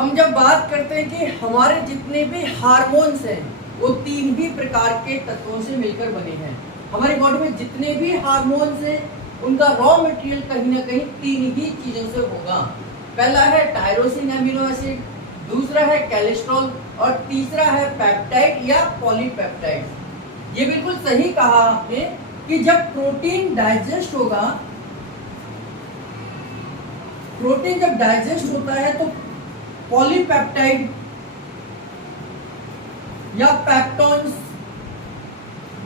हम जब बात करते हैं कि हमारे जितने भी हार्मोन्स हैं वो तीन ही प्रकार के तत्वों से मिलकर बने हैं। हमारी बॉडी में जितने भी हार्मोन्स हैं उनका रॉ मटेरियल कहीं ना कहीं तीन ही चीजों से होगा। पहला है टायरोसिन एमिनो एसिड, दूसरा है कोलेस्ट्रॉल और तीसरा है पेप्टाइड या पॉलीपेप्टाइड। ये बिल्कुल सही कहा आपने कि जब प्रोटीन डाइजेस्ट होगा, प्रोटीन जब डाइजेस्ट होता है तो पॉलीपेप्टाइड या पेप्टोन्स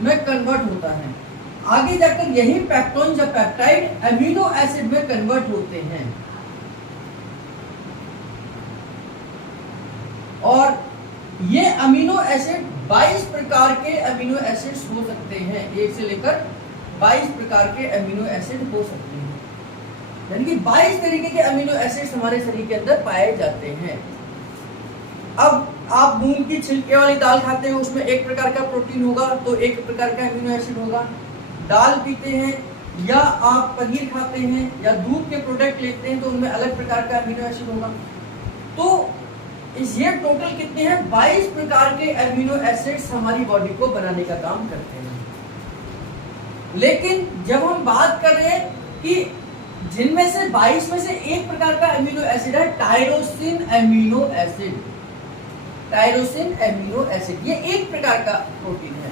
में कन्वर्ट होता है। आगे जाकर यही पेप्टोन या पेप्टाइड एमिनो एसिड में कन्वर्ट होते हैं और ये अमीनो एसिड 22 प्रकार के अमीनो एसिड्स हो सकते हैं। 1 से लेकर 22 प्रकार के अमीनो एसिड हो सकते हैं, यानी कि 22 तरीके के अमीनो एसिड्स हमारे शरीर के अंदर पाए जाते हैं। अब आप मूंग की छिलके वाली दाल खाते हैं, उसमें एक प्रकार का प्रोटीन होगा तो एक प्रकार का अमीनो एसिड होगा। दाल पीते हैं या आप पनीर खाते हैं या दूध के प्रोडक्ट लेते हैं तो उनमें अलग प्रकार का अमीनो एसिड होगा। तो ये टोटल कितने हैं? 22 प्रकार के अमीनो एसिड्स हमारी बॉडी को बनाने का काम करते हैं। लेकिन जब हम बात कर रहे हैं कि जिनमें से 22 में से एक प्रकार का अमीनो एसिड है tyrosine amino acid. Tyrosine amino acid ये एक प्रकार का प्रोटीन है,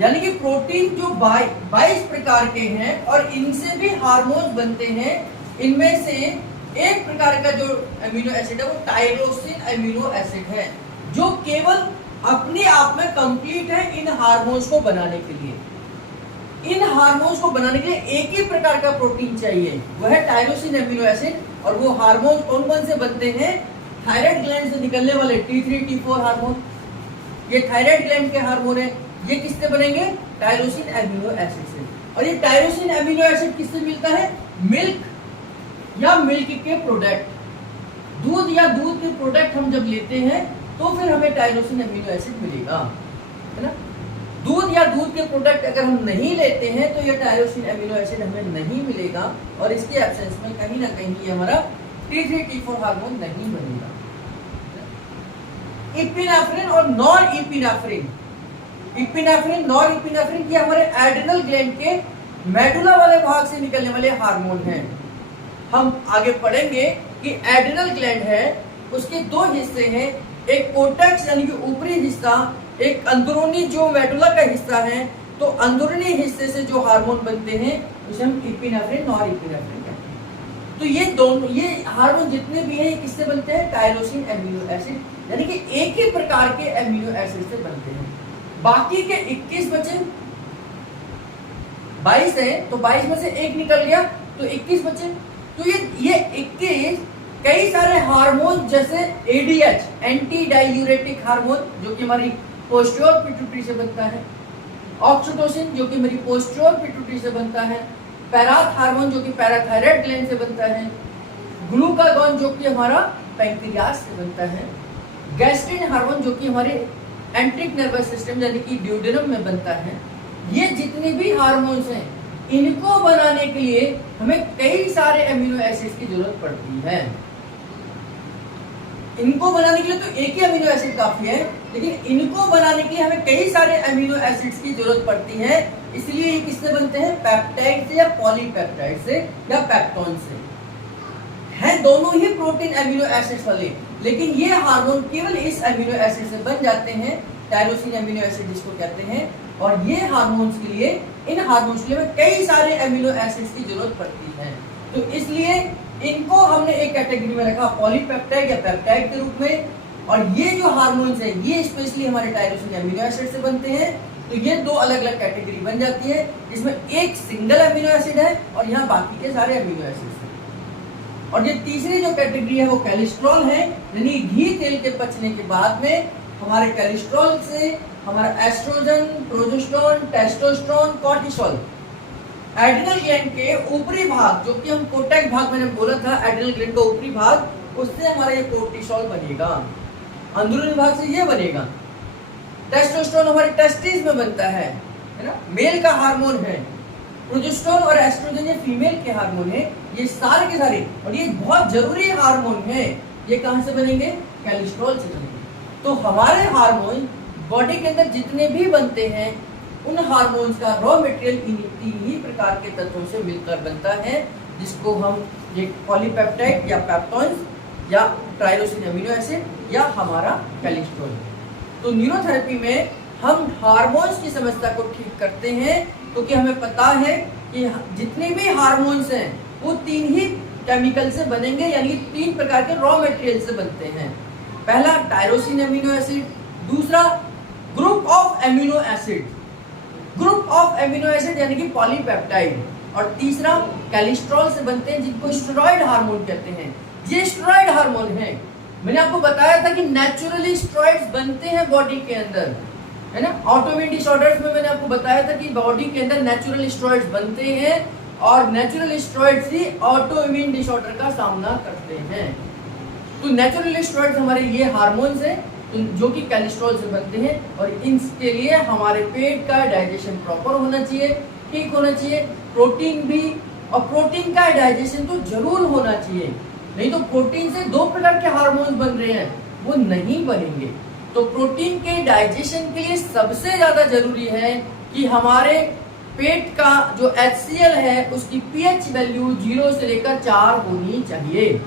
यानी कि प्रोटीन जो 22 प्रकार के हैं और इनसे भी हार्मोन्स बनते हैं। इनमें से एक प्रकार का जो एमिनो एसिड है वो टायरोसिन एमिनो एसिड है, जो केवल अपने आप में कंप्लीट है इन हार्मोन्स को बनाने के लिए। इन हार्मोन्स को बनाने के लिए एक ही प्रकार का प्रोटीन चाहिए, वह है टायरोसिन एमिनो एसिड। और वो हार्मोन कौन कौन से बनते हैं? थायराइड ग्लैंड से निकलने वाले T3 T4 हार्मोन, ये थायराइड ग्लैंड के हार्मोन है। ये किससे बनेंगे? टायरोसिन एमिनो एसिड से। और ये टायरोसिन एमिनो एसिड किससे मिलता है? मिल्क या मिल्क के प्रोडक्ट, दूध या दूध के प्रोडक्ट हम जब लेते हैं तो फिर हमें टायरोसिन एमिनो एसिड मिलेगा, है ना। दूध या दूध के प्रोडक्ट अगर हम नहीं लेते हैं तो ये टायरोसिन एमिनो एसिड हमें नहीं मिलेगा और इसके एब्सेंस में कहीं ना कहीं ये हमारा T3 T4 हार्मोन नहीं बनेगा। इपिनेफ्रिन और nor epinephrine, epinephrine nor epinephrine ये हमारे एड्रिनल ग्लैंड के मेडुला वाले भाग से निकलने वाले हार्मोन हैं। हम आगे पढ़ेंगे कि एड्रिनल ग्लैंड है उसके दो हिस्से हैं, एक कोर्टेक्स यानी कि ऊपरी हिस्सा, एक अंदरूनी जो मेडुला का हिस्सा है। तो अंदरूनी हिस्से से जो हार्मोन बनते हैं उसे हम इपिनेफ्रिन नॉर इपिनेफ्रिन कहते हैं। तो ये दोनों ये हार्मोन जितने भी हैं किससे बनते हैं? टायरोसिन एमिनो एसिड, यानी कि एक ही प्रकार के एमिनो एसिड से बनते हैं। बाकी के 21 बचे, 22 है तो 22 में से एक निकल गया तो 21 बचे। तो ये 21 कई सारे हार्मोन जैसे ADH एंटी डायूरेटिक हार्मोन जो कि हमारी पोस्टीरियर पिट्यूटरी से बनता है, ऑक्सीटोसिन जो कि हमारी पोस्टीरियर पिट्यूटरी से बनता है, पैराथ हार्मोन जो कि पैराथायराइड ग्लैंड से बनता है, ग्लूकागॉन जो कि हमारा पैंक्रियास से बनता है, गैस्ट्रिन हार्मोन जो कि हमारे एंट्रिक नर्वस सिस्टम यानी कि ड्यूडेनम में बनता है। ये जितने भी हार्मोन्स हैं इनको बनाने के लिए हमें कई सारे अमीनो एसिड्स की जरूरत पड़ती है। इनको बनाने के लिए तो एक ही अमीनो एसिड काफी है, लेकिन इनको बनाने के लिए हमें कई सारे अमीनो एसिड्स की जरूरत पड़ती है। इसलिए ये किससे बनते हैं? पेप्टाइड से या पॉलीपेप्टाइड से या पेप्टोन से। हैं दोनों ही प्रोटीन अमीनो एसिड्स वाले, लेकिन ये हार्मोन केवल इस अमीनो एसिड से बन जाते हैं, टायरोसिन अमीनो एसिड जिसको कहते हैं। और ये हार्मोन्स के लिए, इन हार्मोन्स के लिए कई सारे अमीनो एसिड्स की जरूरत पड़ती है। तो इसलिए इनको हमने एक कैटेगरी में रखा पॉलीपेप्टाइड या पेप्टाइड के रूप में। और ये जो हार्मोन्स हैं ये स्पेशली हमारे टायरोसिन अमीनो एसिड से बनते हैं। तो ये दो अलग अलग कैटेगरी बन जाती है, जिसमें एक सिंगल अमीनो एसिड है और यहाँ बाकी के सारे अमीनो एसिड्स हैं। और ये तीसरी जो कैटेगरी है वो कोलेस्ट्रॉल है, यानी घी तेल के पचने के बाद में हमारे कोलेस्ट्रॉल से हमारा oestrogen, progesterone, testosterone, cortisol adrenal gland के ऊपरी भाग जो कि हम कोर्टेक्स भाग मैंने बोला था, एड्रिनल ग्लैंड का ऊपरी भाग, उससे हमारा ये कोर्टिसोल बनेगा। अंदरूनी भाग से ये बनेगा। टेस्टोस्टेरोन हमारे टेस्टिस में बनता है ना, मेल का हार्मोन है। प्रोजेस्टेरोन और एस्ट्रोजन ये फीमेल के हार्मोन है। ये सारे के सारे, और ये बहुत जरूरी हार्मोन है ये कहाँ से बनेंगे? कोलेस्ट्रॉल से बनेंगे। तो हमारे हार्मोन बॉडी के अंदर जितने भी बनते हैं उन हार्मोन्स का रॉ मटेरियल इन तीन ही प्रकार के तत्वों से मिलकर बनता है, जिसको हम ये पॉलीपेप्टाइड या पेप्टोन्स या टायरोसिन अमीनो एसिड या हमारा कोलेस्ट्रॉल। तो न्यूरोथेरेपी में हम हार्मोन्स की समस्या को ठीक करते हैं, क्योंकि हमें पता है कि जितने भी हार्मोन्स हैं वो तीन ही केमिकल से बनेंगे, यानी तीन प्रकार के रॉ मटेरियल से बनते हैं। पहला टायरोसिन अमीनो एसिड, दूसरा group of amino acid, group of amino acid यानी कि पॉलीपेप्टाइड, और तीसरा कोलेस्ट्रॉल से बनते हैं जिनको स्टेरॉइड हार्मोन कहते हैं। ये स्टेरॉइड हार्मोन है। मैंने आपको बताया था कि नेचुरली स्टेरॉइड्स बनते हैं बॉडी के अंदर, है ना। ऑटोइम्यून डिसऑर्डर्स में मैंने आपको बताया था कि बॉडी के अंदर नेचुरल स्टेरॉइड्स बनते हैं और नेचुरल स्टेरॉइड्स ही ऑटोइम्यून डिसऑर्डर का सामना करते हैं। तो नेचुरल स्टेरॉइड्स हमारे ये हार्मोन्स हैं जो कि कोलेस्ट्रॉल से बनते हैं, और इनके लिए हमारे पेट का डाइजेशन प्रॉपर होना चाहिए, ठीक होना चाहिए, प्रोटीन भी, और प्रोटीन का डाइजेशन तो जरूर होना चाहिए, नहीं तो प्रोटीन से दो प्रकार के हार्मोन्स बन रहे हैं वो नहीं बनेंगे। तो प्रोटीन के डाइजेशन के लिए सबसे ज्यादा जरूरी है कि हमारे पेट का जो HCl है उसकी pH वैल्यू 0 से लेकर 4 होनी चाहिए।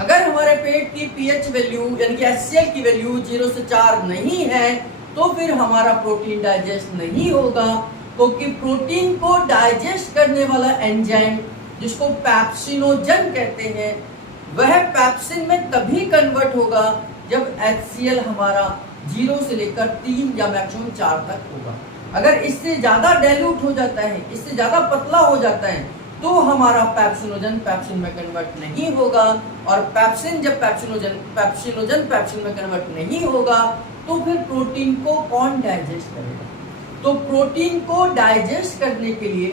अगर हमारे पेट की pH वैल्यू यानी कि HCl की वैल्यू 0 से 4 नहीं है तो फिर हमारा प्रोटीन डाइजेस्ट नहीं होगा, क्योंकि प्रोटीन को डाइजेस्ट करने वाला एंजाइम जिसको पैप्सिनोजन कहते हैं, वह पैप्सिन में तभी कन्वर्ट होगा जब HCl हमारा 0 से लेकर 3 या मैक्सिमम 4 तक होगा। अगर इससे ज्यादा डाइल्यूट हो जाता है, इससे ज्यादा पतला हो जाता है, तो हमारा पैप्सिनोजन पैप्सिन में कन्वर्ट नहीं होगा, और पैप्सिन जब पैप्सिनोजन पैप्सिन में कन्वर्ट नहीं होगा तो फिर प्रोटीन को कौन डाइजेस्ट करेगा? तो प्रोटीन को डाइजेस्ट करने के लिए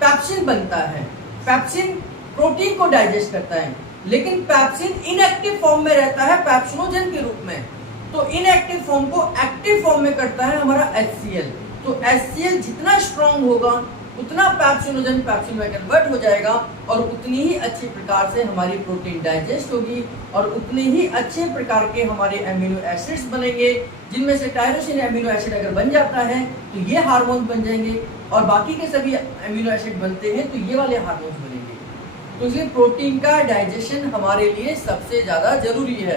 पैप्सिन बनता है। पैप्सिन प्रोटीन को डाइजेस्ट करता है, लेकिन पैप्सिन इनएक्टिव फॉर्म में रहता है पैप्सिनोजन के रूप में। तो इनएक्टिव फॉर्म को एक्टिव फॉर्म में करता है हमारा HCl। तो HCl जितना स्ट्रांग होगा उतना पैप्सिनोजन पैप्सिन में कन्वर्ट हो जाएगा, और उतनी ही अच्छी प्रकार से हमारी प्रोटीन डाइजेस्ट होगी, और उतने ही अच्छे प्रकार के हमारे एमिनो एसिड्स बनेंगे, जिनमें से टायरोसिन एमिनो एसिड अगर बन जाता है तो ये हार्मोन बन जाएंगे, और बाकी के सभी एमिनो एसिड बनते हैं तो ये वाले हार्मोन्स बनेंगे। तो इसलिए प्रोटीन का डाइजेशन हमारे लिए सबसे ज्यादा जरूरी है।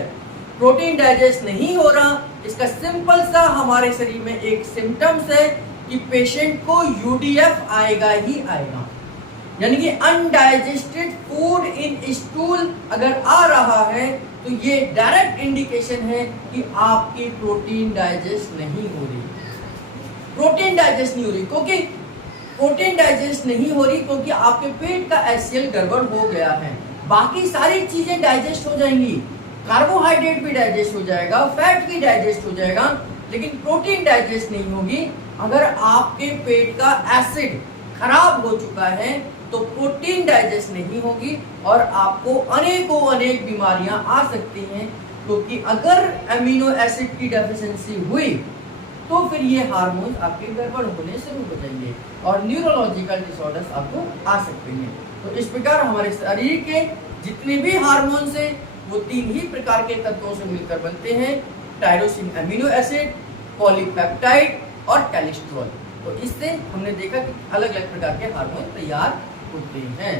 प्रोटीन डाइजेस्ट नहीं हो रहा, इसका सिंपल सा हमारे शरीर में एक सिम्टम्स है कि पेशेंट को UDF आएगा ही आएगा, यानी कि अनडाइजेस्टेड फूड इन स्टूल अगर आ रहा है तो ये डायरेक्ट इंडिकेशन है कि आपकी प्रोटीन डाइजेस्ट नहीं हो रही। प्रोटीन डाइजेस्ट नहीं हो रही क्योंकि प्रोटीन डाइजेस्ट नहीं हो रही क्योंकि आपके पेट का HCl गड़बड़ हो गया है। बाकी सारी चीजें डाइजेस्ट हो जाएंगी, कार्बोहाइड्रेट भी डाइजेस्ट हो जाएगा, फैट भी डाइजेस्ट हो जाएगा, लेकिन प्रोटीन डाइजेस्ट नहीं होगी। अगर आपके पेट का एसिड खराब हो चुका है तो प्रोटीन डाइजेस्ट नहीं होगी, और आपको अनेक बीमारियां आ सकती हैं, क्योंकि अगर अमीनो एसिड की डेफिशिएंसी हुई तो फिर ये हार्मोन आपके गड़बड़ होने शुरू हो जाएंगे और न्यूरोलॉजिकल डिसऑर्डर्स आपको आ सकते हैं। तो इस प्रकार हमारे शरीर के जितने भी हार्मोन्स हैं वो तीन ही प्रकार के तत्वों से मिलकर बनते हैं, टायरोसिन अमीनो एसिड, पॉलीपेप्टाइड और कोलेस्ट्रॉल। तो इससे हमने देखा कि अलग अलग प्रकार के हार्मोन तैयार होते हैं।